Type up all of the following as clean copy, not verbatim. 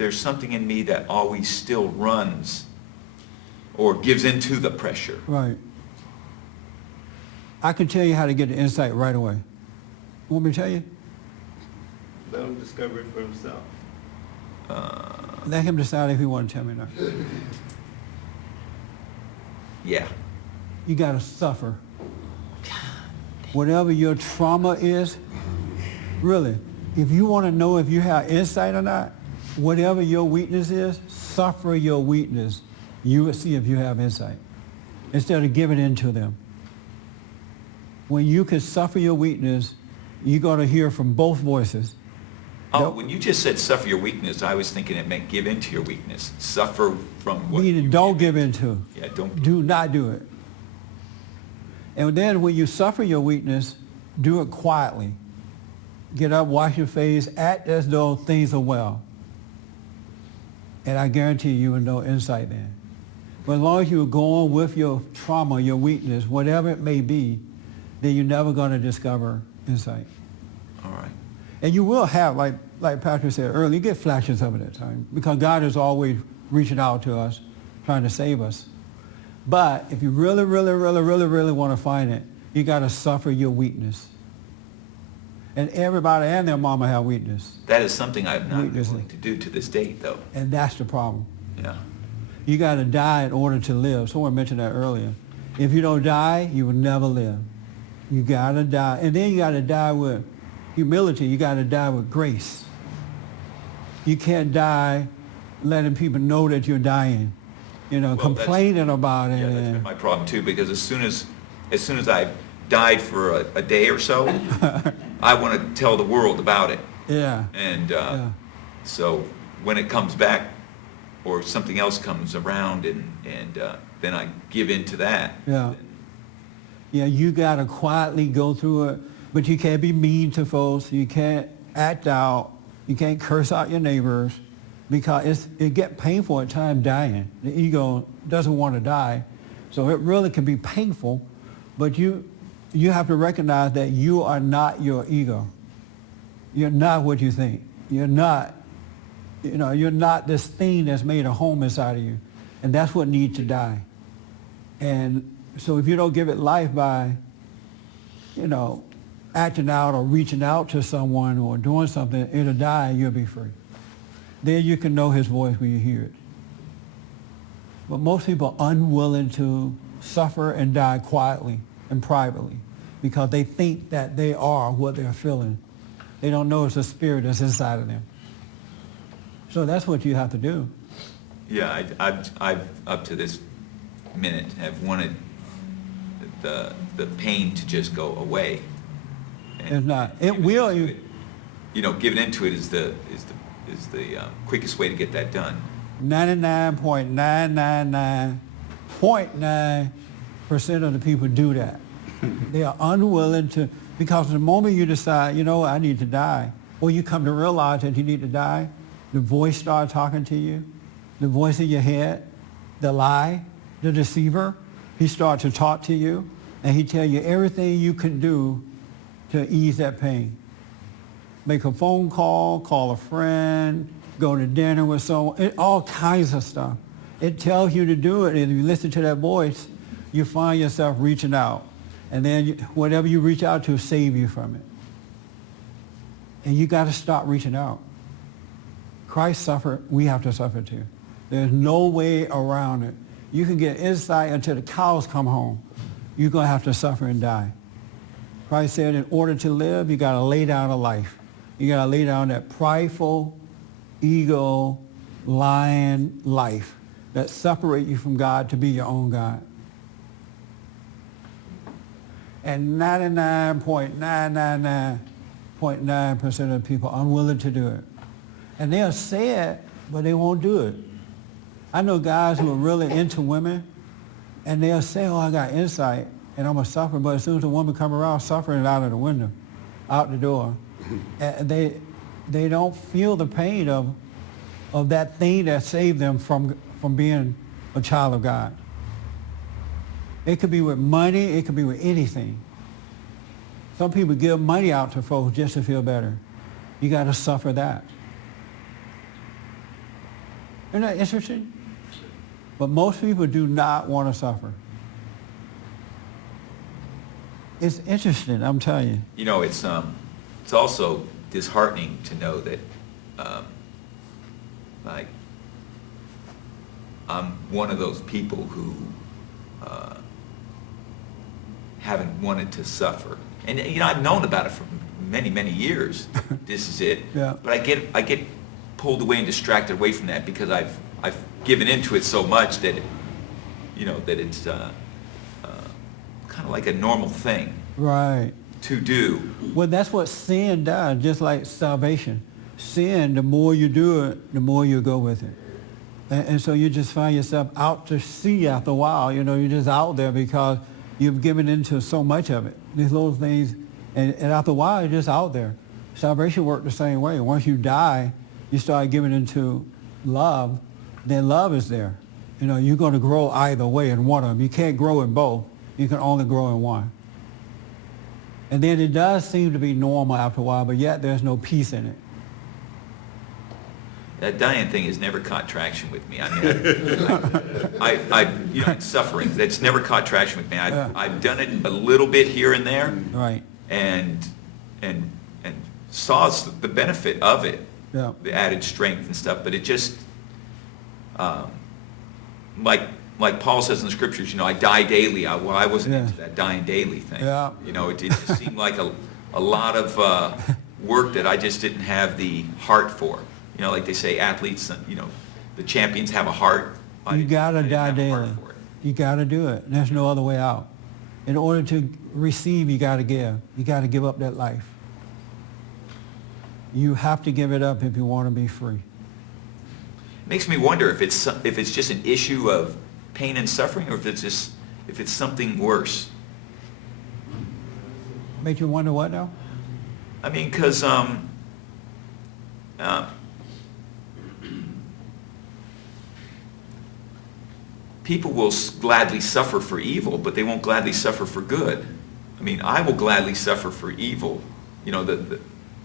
there's something in me that always still runs or gives into the pressure. Right. I can tell you how to get the insight right away. Want me to tell you? Let him discover it for himself. Let him decide if he want to tell me or not. Yeah. You got to suffer. Whatever your trauma is, really, if you want to know if you have insight or not, whatever your weakness is, suffer your weakness. You will see if you have insight instead of giving in to them. When you can suffer your weakness, you're going to hear from both voices. Oh, when you just said suffer your weakness, I was thinking it meant give in to your weakness. Suffer from what Meaning you don't give in to. Yeah, don't. Do not do it. And then when you suffer your weakness, do it quietly. Get up, wash your face, act as though things are well. And I guarantee you will know insight then. But as long as you're going with your trauma, your weakness, whatever it may be, then you're never going to discover insight. All right. And you will have, like Patrick said earlier, you get flashes of it at times because God is always reaching out to us, trying to save us. But if you really, really, really, really, really want to find it, you got to suffer your weakness. And everybody and their mama have weakness. That is something I've not been willing to do to this date, though. And that's the problem. Yeah. You got to die in order to live. Someone mentioned that earlier. If you don't die, you will never live. You got to die. And then you got to die with humility. You got to die with grace. You can't die letting people know that you're dying, complaining about it. Yeah, that's been my problem too, because as soon as I died for a day or so, I want to tell the world about it. Yeah. And so when it comes back or something else comes around and then I give in to that. Yeah. Yeah, you got to quietly go through it, but you can't be mean to folks. You can't act out. You can't curse out your neighbors because it gets painful at times dying. The ego doesn't want to die. So it really can be painful, but you have to recognize that you are not your ego. You're not what you think. You're not this thing that's made a home inside of you. And that's what needs to die. And so if you don't give it life by, acting out or reaching out to someone or doing something, it'll die and you'll be free. Then you can know his voice when you hear it. But most people are unwilling to suffer and die quietly and privately because they think that they are what they're feeling. They don't know it's a spirit that's inside of them. So that's what you have to do. Yeah, I've up to this minute have wanted the pain to just go away. And It's not. It will. Giving into it is the quickest way to get that done. 99.999.9% of the people do that. They are unwilling to, because the moment you decide, I need to die, or you come to realize that you need to die, the voice starts talking to you, the voice in your head, the lie, the deceiver, he starts to talk to you, and he tell you everything you can do to ease that pain. Make a phone call a friend, go to dinner with someone, all kinds of stuff. It tells you to do it, and if you listen to that voice, you find yourself reaching out. And then whatever you reach out to, save you from it. And you got to stop reaching out. Christ suffered, we have to suffer too. There's no way around it. You can get insight until the cows come home. You're going to have to suffer and die. Christ said in order to live, you got to lay down a life. You got to lay down that prideful, ego, lying life that separate you from God to be your own God. And 99.999.9% of people are unwilling to do it. And they'll say it, but they won't do it. I know guys who are really into women, and they'll say, I got insight, and I'm going to suffer, but as soon as a woman come around, suffering out of the window, out the door. And they don't feel the pain of that thing that saved them from being a child of God. It could be with money. It could be with anything. Some people give money out to folks just to feel better. You got to suffer that. Isn't that interesting? But most people do not want to suffer. It's interesting, I'm telling you. You know, it's also disheartening to know that, like, I'm one of those people who haven't wanted to suffer. And, you know, I've known about it for many, many years. This is it. Yeah. But I get pulled away and distracted away from that because I've given into it so much that, you know, that it's kind of like a normal thing Right. to do. Well, that's what sin does, just like salvation. Sin, the more you do it, the more you go with it. And so you just find yourself out to sea after a while. You know, you're just out there because you've given into so much of it. These little things, and after a while, you're just out there. Salvation worked the same way. Once you die, you start giving into love, then love is there. You know, you're going to grow either way in one of them. You can't grow in both. You can only grow in one. And then it does seem to be normal after a while, but yet there's no peace in it. That dying thing has never caught traction with me. I mean, you know, suffering, that's never caught traction with me. I've done it a little bit here and there, Right. and saw the benefit of it, Yeah. the added strength and stuff, but it just, like Paul says in the scriptures, you know, I die daily. I wasn't Yeah. into that dying daily thing. Yeah. You know, it just seemed like a lot of work that I just didn't have the heart for. You know, like they say, athletes, you know, the champions have a heart. You gotta I didn't die have a heart daily. for it. You gotta do it. There's no other way out. In order to receive, you gotta give. You gotta give up that life. You have to give it up if you want to be free. Makes me wonder if it's just an issue of pain and suffering, or if it's something worse. Make you wonder what now? I mean, because people will gladly suffer for evil, but they won't gladly suffer for good. I mean, I will gladly suffer for evil. You know,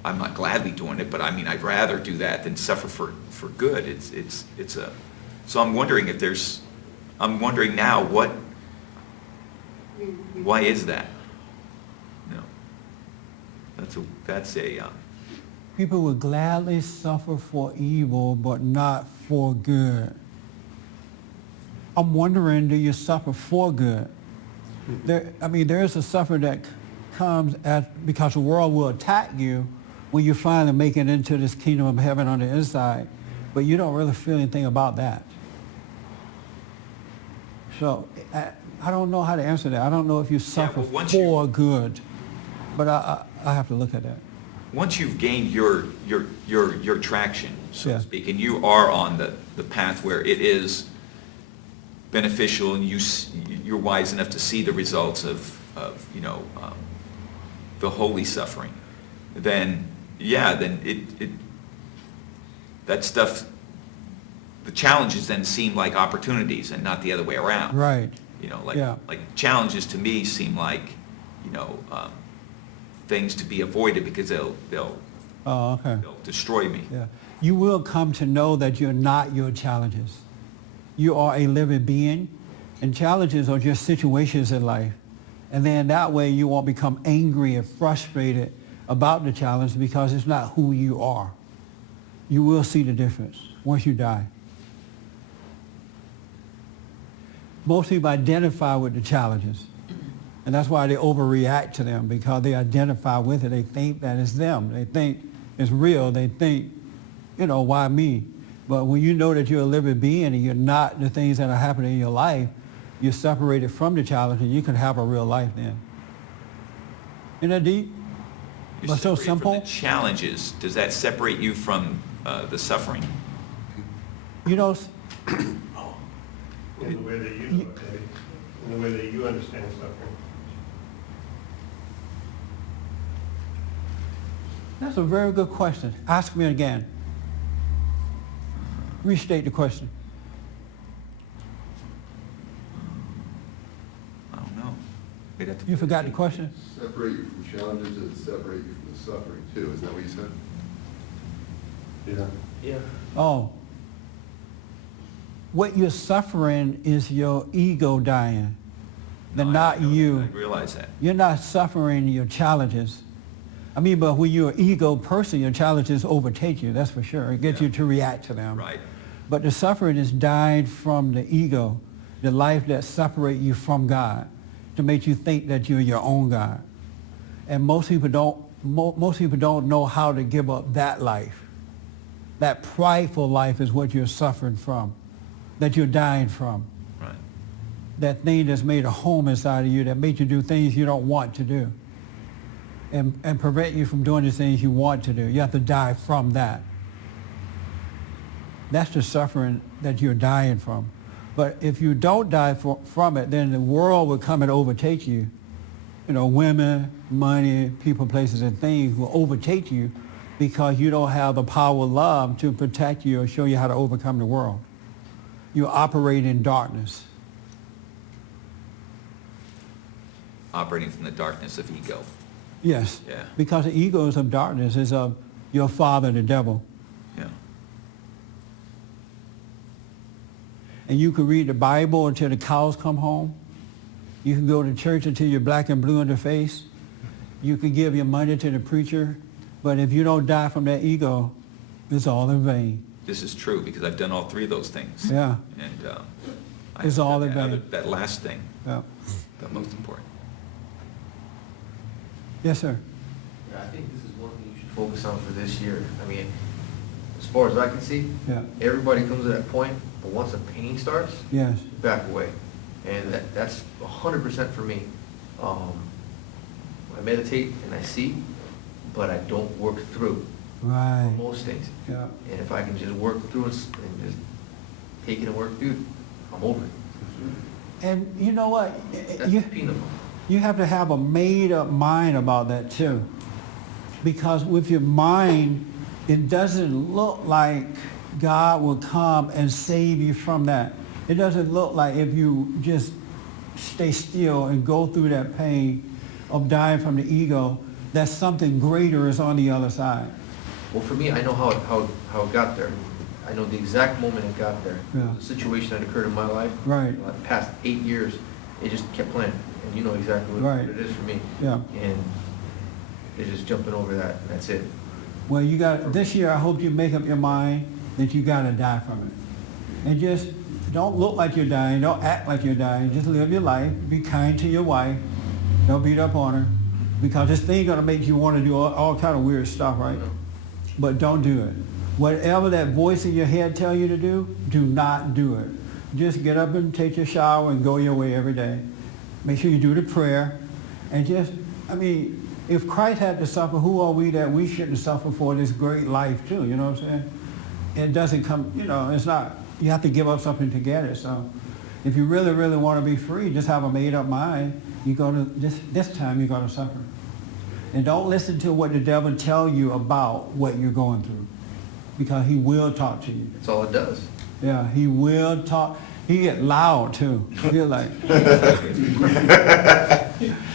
I'm not gladly doing it, but I mean, I'd rather do that than suffer for good. So I'm wondering now why is that? No, that's a People would gladly suffer for evil, but not for good. I'm wondering, do you suffer for good? There is a suffering that comes because the world will attack you when you finally make it into this kingdom of heaven on the inside, but you don't really feel anything about that. So I don't know how to answer that. I don't know if you suffer for good, but I have to look at that. Once you've gained your traction, so Yeah. to speak, and you are on the path where it is beneficial, and you're wise enough to see the results of you know, the holy suffering, then it that stuff, the challenges then seem like opportunities and not the other way around. Right. You know, Yeah. like challenges to me seem like, you know, things to be avoided because they'll Oh, okay. destroy me. Yeah. You will come to know that you're not your challenges. You are a living being, and challenges are just situations in life. And then that way you won't become angry and frustrated about the challenge because it's not who you are. You will see the difference once you die. Most people identify with the challenges. And that's why they overreact to them, because they identify with it. They think that it's them. They think it's real. They think, you know, why me? But when you know that you're a living being and you're not the things that are happening in your life, you're separated from the challenge, and you can have a real life then. Isn't that deep? You're But so separated simple? From the challenges, does that separate you from the suffering? You know, In the way that you know it, Eddie. In the way that you understand suffering. that's a very good question. Ask me again. Restate the question. I don't know. We'd have to You put forgot it the in. question? Separate you from challenges and separate you from the suffering too, isn't that what you said? Yeah. Oh. what you're suffering is your ego dying, No, not I know that. you. I realize that. You're not suffering your challenges. I mean, but when you're an ego person, your challenges overtake you, that's for sure. It gets Yeah. you to react to them. Right. But the suffering is dying from the ego, the life that separates you from God, to make you think that you're your own God. And most people don't know how to give up that life. That prideful life is what you're suffering from, that you're dying from. Right. That thing that's made a home inside of you that made you do things you don't want to do and prevent you from doing the things you want to do. You have to die from that. That's the suffering that you're dying from. But if you don't die from it, then the world will come and overtake you. You know, women, money, people, places, and things will overtake you because you don't have the power of love to protect you or show you how to overcome the world. You operate in darkness. Operating from the darkness of ego. Yes. Yeah. Because the ego is of darkness, is of your father, the devil. Yeah. And you can read the Bible until the cows come home. You can go to church until you're black and blue in the face. You can give your money to the preacher. But if you don't die from that ego, it's all in vain. This is true because I've done all three of those things. Yeah. And It's all in vain. that last thing, Yeah. the most important. Yes, sir. Yeah, I think this is one thing you should focus on for this year. I mean, as far as I can see, Yeah. everybody comes to that point, but once the pain starts, Yes. you back away. And that's 100% for me. I meditate and I see, but I don't work through Right. most things. Yeah. And if I can just work through and just take it and work, dude, I'm over it. And you know what? That's You, the peanut butter. you have to have a made-up mind about that too. Because with your mind, it doesn't look like God will come and save you from that. It doesn't look like if you just stay still and go through that pain of dying from the ego, that something greater is on the other side. Well, for me, I know how it got there. I know the exact moment it got there. Yeah. The situation that occurred in my life. Right. The past 8 years, it just kept playing. And you know exactly what Right. it is for me. Yeah. And it's just jumping over that, and that's it. Well, this year I hope you make up your mind that you gotta die from it. And just don't look like you're dying, don't act like you're dying, just live your life, be kind to your wife, don't beat up on her, because this thing gonna make you wanna do all kind of weird stuff, right? But don't do it. Whatever that voice in your head tell you to do not do it. Just get up and take your shower and go your way every day. Make sure you do the prayer. And just, I mean, if Christ had to suffer, who are we that we shouldn't suffer for this great life too, you know what I'm saying? It doesn't come, it's not, you have to give up something to get it. So if you really, really want to be free, just have a made-up mind. This time you're going to suffer. And don't listen to what the devil tell you about what you're going through, because he will talk to you. That's all it does. Yeah, he will talk. He get loud too. He'll like,